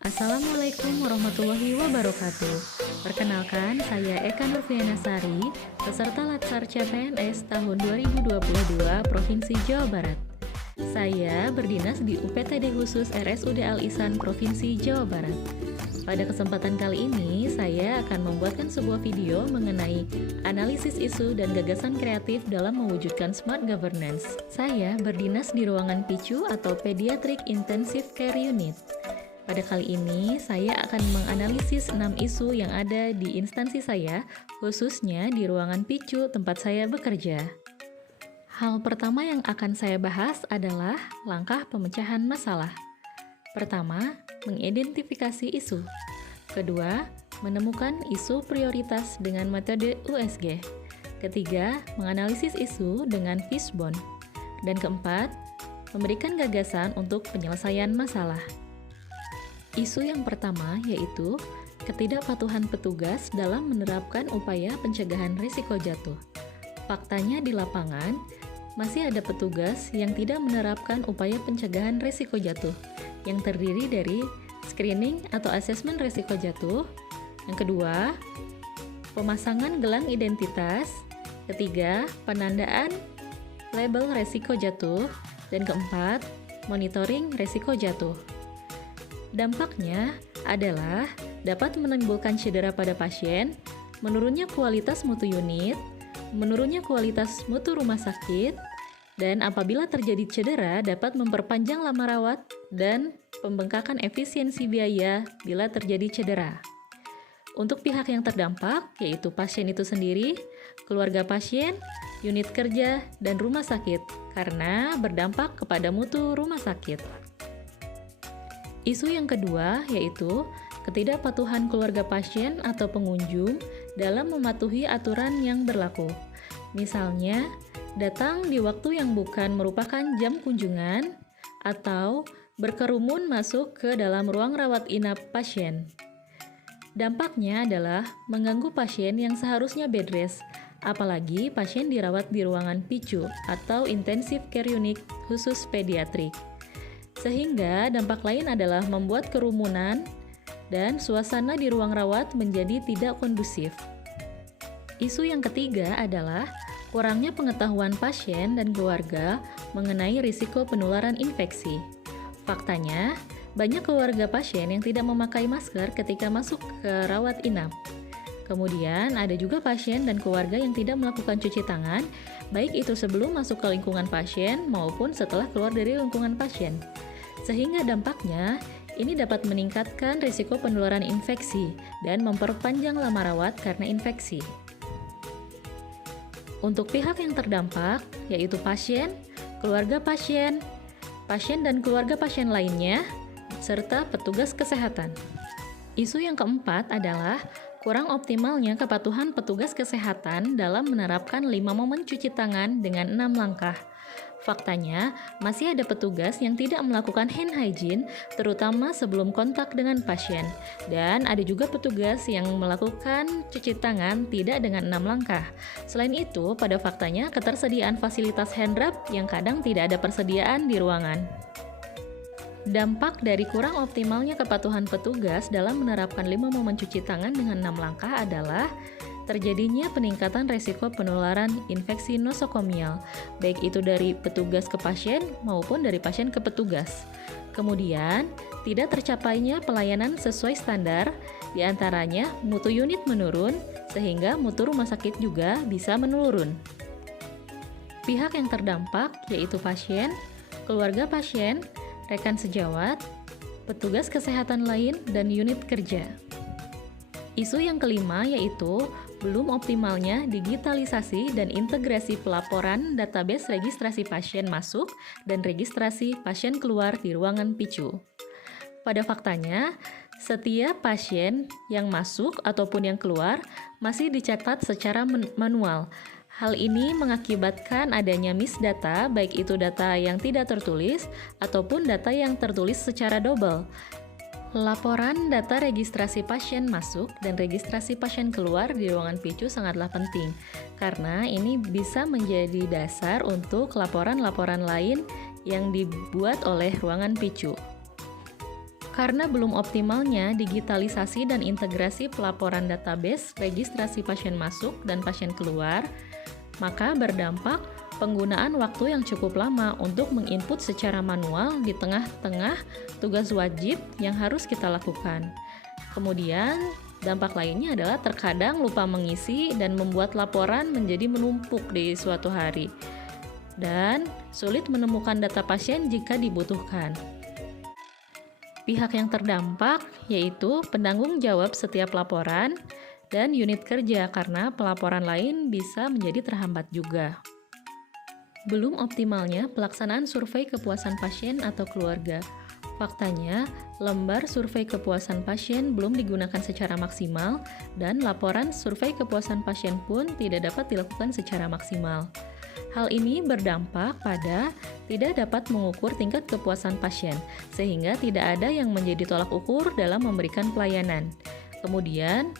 Assalamualaikum warahmatullahi wabarakatuh. Perkenalkan, saya Eka Nurfianasari, peserta Latsar CPNS tahun 2022 Provinsi Jawa Barat. Saya berdinas di UPTD khusus RSUD Al Ihsan Provinsi Jawa Barat. Pada kesempatan kali ini, saya akan membuatkan sebuah video mengenai analisis isu dan gagasan kreatif dalam mewujudkan smart governance. Saya berdinas di ruangan PICU atau Pediatric Intensive Care Unit. Pada kali ini, saya akan menganalisis 6 isu yang ada di instansi saya, khususnya di ruangan PICU tempat saya bekerja. Hal pertama yang akan saya bahas adalah langkah pemecahan masalah. Pertama, mengidentifikasi isu. Kedua, menemukan isu prioritas dengan metode USG. Ketiga, menganalisis isu dengan fishbone. Dan keempat, memberikan gagasan untuk penyelesaian masalah. Isu yang pertama yaitu ketidakpatuhan petugas dalam menerapkan upaya pencegahan risiko jatuh. Faktanya di lapangan, masih ada petugas yang tidak menerapkan upaya pencegahan risiko jatuh, yang terdiri dari screening atau asesmen risiko jatuh. Yang kedua, pemasangan gelang identitas. Ketiga, penandaan label risiko jatuh. Dan keempat, monitoring risiko jatuh. Dampaknya adalah dapat menimbulkan cedera pada pasien, menurunnya kualitas mutu unit, menurunnya kualitas mutu rumah sakit, dan apabila terjadi cedera dapat memperpanjang lama rawat dan pembengkakan efisiensi biaya bila terjadi cedera. Untuk pihak yang terdampak, yaitu pasien itu sendiri, keluarga pasien, unit kerja, dan rumah sakit, karena berdampak kepada mutu rumah sakit. Isu yang kedua yaitu ketidakpatuhan keluarga pasien atau pengunjung dalam mematuhi aturan yang berlaku. Misalnya, datang di waktu yang bukan merupakan jam kunjungan atau berkerumun masuk ke dalam ruang rawat inap pasien. Dampaknya adalah mengganggu pasien yang seharusnya bed rest, apalagi pasien dirawat di ruangan PICU atau Intensive Care Unit khusus pediatrik. Sehingga dampak lain adalah membuat kerumunan dan suasana di ruang rawat menjadi tidak kondusif. Isu yang ketiga adalah kurangnya pengetahuan pasien dan keluarga mengenai risiko penularan infeksi. Faktanya, banyak keluarga pasien yang tidak memakai masker ketika masuk ke rawat inap. Kemudian, ada juga pasien dan keluarga yang tidak melakukan cuci tangan, baik itu sebelum masuk ke lingkungan pasien maupun setelah keluar dari lingkungan pasien. Sehingga dampaknya, ini dapat meningkatkan risiko penularan infeksi dan memperpanjang lama rawat karena infeksi. Untuk pihak yang terdampak, yaitu pasien, keluarga pasien, pasien dan keluarga pasien lainnya, serta petugas kesehatan. Isu yang keempat adalah kurang optimalnya kepatuhan petugas kesehatan dalam menerapkan 5 momen cuci tangan dengan 6 langkah. Faktanya, masih ada petugas yang tidak melakukan hand hygiene, terutama sebelum kontak dengan pasien. Dan ada juga petugas yang melakukan cuci tangan tidak dengan 6 langkah. Selain itu, pada faktanya ketersediaan fasilitas hand rub yang kadang tidak ada persediaan di ruangan. Dampak dari kurang optimalnya kepatuhan petugas dalam menerapkan 5 momen cuci tangan dengan 6 langkah adalah terjadinya peningkatan resiko penularan infeksi nosokomial, baik itu dari petugas ke pasien maupun dari pasien ke petugas. Kemudian, tidak tercapainya pelayanan sesuai standar, diantaranya mutu unit menurun, sehingga mutu rumah sakit juga bisa menurun. Pihak yang terdampak yaitu pasien, keluarga pasien, rekan sejawat, petugas kesehatan lain, dan unit kerja. Isu yang kelima yaitu belum optimalnya digitalisasi dan integrasi pelaporan database registrasi pasien masuk dan registrasi pasien keluar di ruangan PICU. Pada faktanya, setiap pasien yang masuk ataupun yang keluar masih dicatat secara manual. Hal ini mengakibatkan adanya miss data, baik itu data yang tidak tertulis ataupun data yang tertulis secara double. Laporan data registrasi pasien masuk dan registrasi pasien keluar di ruangan PICU sangatlah penting, karena ini bisa menjadi dasar untuk laporan-laporan lain yang dibuat oleh ruangan PICU. Karena belum optimalnya digitalisasi dan integrasi pelaporan database registrasi pasien masuk dan pasien keluar, maka berdampak penggunaan waktu yang cukup lama untuk menginput secara manual di tengah-tengah tugas wajib yang harus kita lakukan. Kemudian, dampak lainnya adalah terkadang lupa mengisi dan membuat laporan menjadi menumpuk di suatu hari, dan sulit menemukan data pasien jika dibutuhkan. Pihak yang terdampak yaitu penanggung jawab setiap laporan dan unit kerja karena pelaporan lain bisa menjadi terhambat juga. Belum optimalnya pelaksanaan survei kepuasan pasien atau keluarga. Faktanya, lembar survei kepuasan pasien belum digunakan secara maksimal dan laporan survei kepuasan pasien pun tidak dapat dilakukan secara maksimal. Hal ini berdampak pada tidak dapat mengukur tingkat kepuasan pasien, sehingga tidak ada yang menjadi tolak ukur dalam memberikan pelayanan. Kemudian,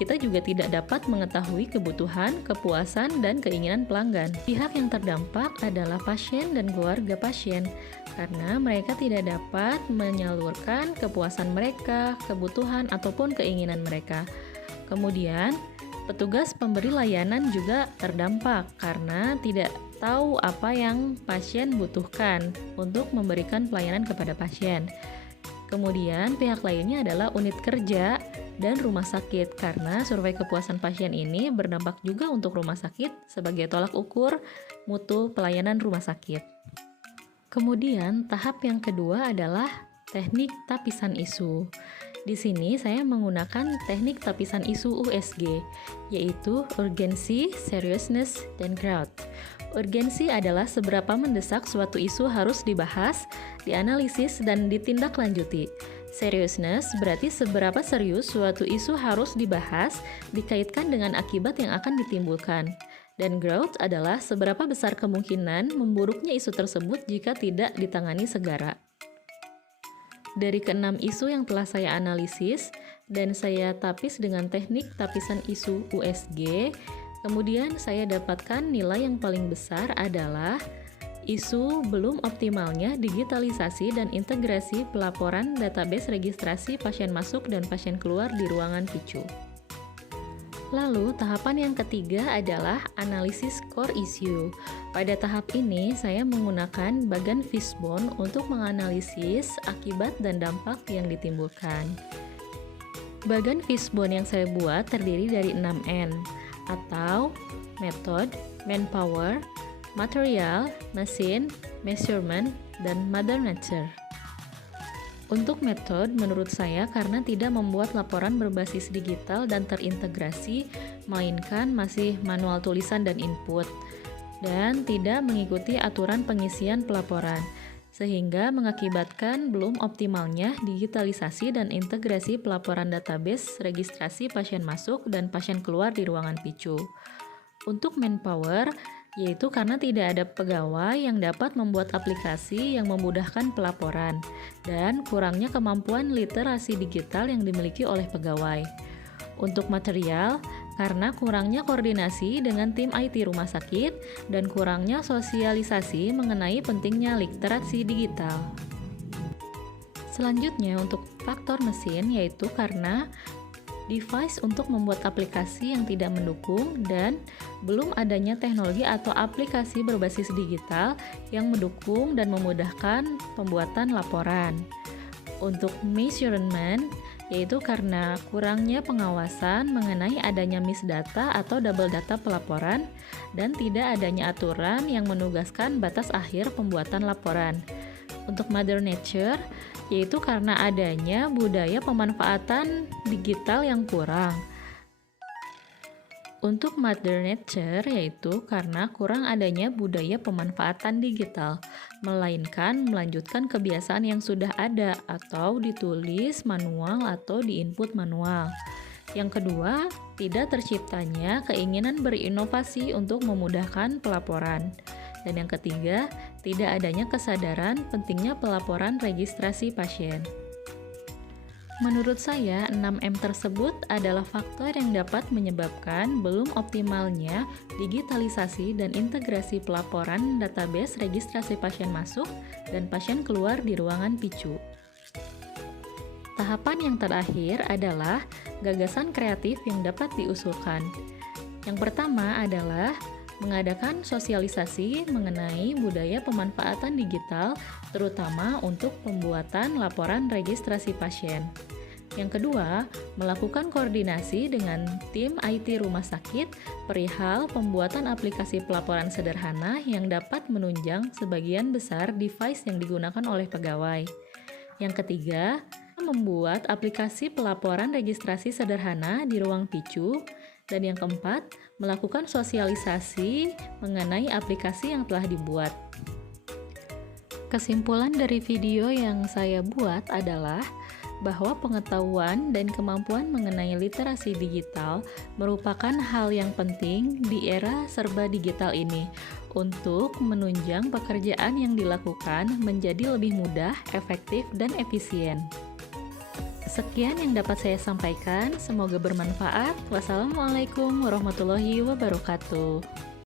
kita juga tidak dapat mengetahui kebutuhan, kepuasan, dan keinginan pelanggan. Pihak yang terdampak adalah pasien dan keluarga pasien, karena mereka tidak dapat menyalurkan kepuasan mereka, kebutuhan, ataupun keinginan mereka. Kemudian, petugas pemberi layanan juga terdampak karena tidak tahu apa yang pasien butuhkan untuk memberikan pelayanan kepada pasien. Kemudian pihak lainnya adalah unit kerja dan rumah sakit karena survei kepuasan pasien ini berdampak juga untuk rumah sakit sebagai tolak ukur mutu pelayanan rumah sakit. Kemudian tahap yang kedua adalah teknik tapisan isu. Di sini saya menggunakan teknik tapisan isu USG, yaitu urgency, seriousness, dan crowd. Urgensi adalah seberapa mendesak suatu isu harus dibahas, dianalisis, dan ditindaklanjuti. Seriousness berarti seberapa serius suatu isu harus dibahas, dikaitkan dengan akibat yang akan ditimbulkan. Dan growth adalah seberapa besar kemungkinan memburuknya isu tersebut jika tidak ditangani segera. Dari keenam isu yang telah saya analisis dan saya tapis dengan teknik tapisan isu USG, kemudian saya dapatkan nilai yang paling besar adalah isu belum optimalnya digitalisasi dan integrasi pelaporan database registrasi pasien masuk dan pasien keluar di ruangan PICU. Lalu, tahapan yang ketiga adalah analisis core issue. Pada tahap ini, saya menggunakan bagan fishbone untuk menganalisis akibat dan dampak yang ditimbulkan. Bagan fishbone yang saya buat terdiri dari 6N, atau method, manpower, material, mesin, measurement, dan mother nature. Untuk metode, menurut saya karena tidak membuat laporan berbasis digital dan terintegrasi, melainkan masih manual tulisan dan input, dan tidak mengikuti aturan pengisian pelaporan, sehingga mengakibatkan belum optimalnya digitalisasi dan integrasi pelaporan database registrasi pasien masuk dan pasien keluar di ruangan PICU. Untuk manpower, yaitu karena tidak ada pegawai yang dapat membuat aplikasi yang memudahkan pelaporan dan kurangnya kemampuan literasi digital yang dimiliki oleh pegawai. Untuk material, karena kurangnya koordinasi dengan tim IT rumah sakit dan kurangnya sosialisasi mengenai pentingnya literasi digital. Selanjutnya untuk faktor mesin, yaitu karena device untuk membuat aplikasi yang tidak mendukung dan belum adanya teknologi atau aplikasi berbasis digital yang mendukung dan memudahkan pembuatan laporan. Untuk measurement, yaitu karena kurangnya pengawasan mengenai adanya miss data atau double data pelaporan dan tidak adanya aturan yang menugaskan batas akhir pembuatan laporan. Untuk mother nature, yaitu karena adanya budaya pemanfaatan digital yang kurang. Untuk mother nature, yaitu karena kurang adanya budaya pemanfaatan digital, melainkan melanjutkan kebiasaan yang sudah ada atau ditulis manual atau diinput manual. Yang kedua, tidak terciptanya keinginan berinovasi untuk memudahkan pelaporan. Dan yang ketiga, tidak adanya kesadaran pentingnya pelaporan registrasi pasien. Menurut saya, 6M tersebut adalah faktor yang dapat menyebabkan belum optimalnya digitalisasi dan integrasi pelaporan database registrasi pasien masuk dan pasien keluar di ruangan PICU. Tahapan yang terakhir adalah gagasan kreatif yang dapat diusulkan. Yang pertama adalah mengadakan sosialisasi mengenai budaya pemanfaatan digital, terutama untuk pembuatan laporan registrasi pasien. Yang kedua, melakukan koordinasi dengan tim IT rumah sakit perihal pembuatan aplikasi pelaporan sederhana yang dapat menunjang sebagian besar device yang digunakan oleh pegawai. Yang ketiga, membuat aplikasi pelaporan registrasi sederhana di ruang picu. Dan yang keempat, melakukan sosialisasi mengenai aplikasi yang telah dibuat. Kesimpulan dari video yang saya buat adalah bahwa pengetahuan dan kemampuan mengenai literasi digital merupakan hal yang penting di era serba digital ini untuk menunjang pekerjaan yang dilakukan menjadi lebih mudah, efektif, dan efisien. Sekian yang dapat saya sampaikan, semoga bermanfaat. Wassalamualaikum warahmatullahi wabarakatuh.